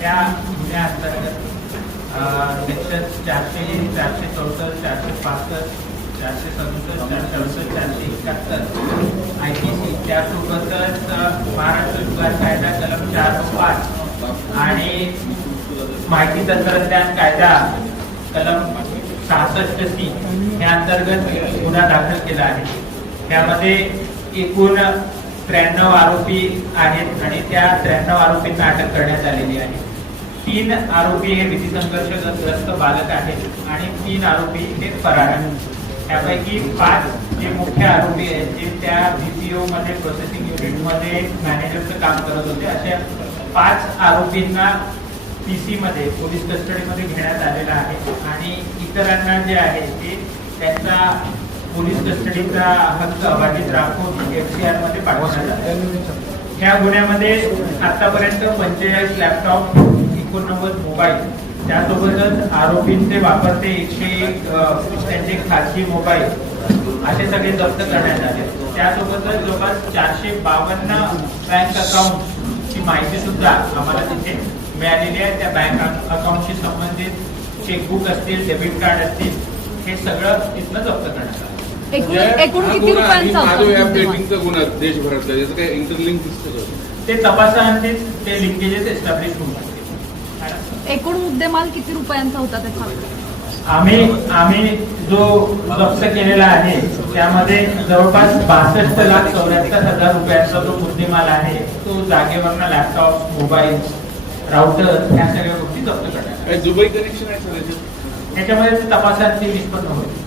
त्या गुन्ह्याअंतर्गत सेक्शन चारशे चारशे चौसष्ट चारशे पासष्ट चारशे सदुसष्ट चारशे अडुसष्ट चारशे एकाहत्तर. आय पी सी त्यासोबतच महाराष्ट्र विकास कायदा कलम चार पाच आणि माहिती तंत्रज्ञान कायदा कलम सहासष्ट सी या अंतर्गत गुन्हा दाखल केला आहे. त्यामध्ये एकूण त्र्याण्णव आरोपी आहेत आणि त्या त्र्याण्णव आरोपींना अटक करण्यात आलेली आहे. तीन आरोपी हे विधी संघर्षग्रस्त बालक आहेत आणि तीन आरोपी हे फरार आहेत. त्यापैकी पाच जे मुख्य आरोपी आहेत जे त्या बीपीओ मध्ये प्रोसेसिंग युनिटमध्ये मॅनेजरचं काम करत होते अशा पाच आरोपींना पीसी मध्ये पोलीस कस्टडीमध्ये घेण्यात आलेला आहे. आणि इतरांना जे आहे ते त्यांचा पोलीस कस्टडीचा हक्क अबाधित राखून एफसीआरमध्ये पाठवण्यात आला ह्या गुन्ह्यामध्ये आतापर्यंत पंचेचाळीस लॅपटॉप एकोणनव्वद मोबाईल त्यासोबतच आरोपींचे वापरते एकशे एक त्यांचे खाजगी मोबाईल असे सगळे जप्त करण्यात आले. त्यासोबतच जवळपास चारशे बावन्न बँक अकाउंट ची माहिती सुद्धा आम्हाला तिथे मिळालेली आहे. त्या बँक अकाउंटशी संबंधित चेकबुक असतील डेबिट कार्ड असतील हे सगळं तिथनं जप्त करण्यात आलं. एकूण म्हणजे एकूण किती आणि रुपयांचा गुन्हा देशभरातला त्याचं काय इंटरलिंक दिसतं? ते तपासाअंतीच ते लिंकेजेस एस्टॅब्लिश होऊ शकते एकूण मुद्देमाल किती रुपयांचा होता ते सांगा आम्ही आम्ही जो जप्त केलेला आहे त्यामध्ये जवळपास बासष्ट लाख चौऱ्याहत्तर हजार रुपयांचा जो मुद्देमाल आहे तो जागेवरनं लॅपटॉप मोबाईल राउटर ह्या सगळ्या गोष्टी जप्त करण्यात दुबई कनेक्शन आहे त्याच्यामध्ये ते तपासांती निष्पन्न होईल.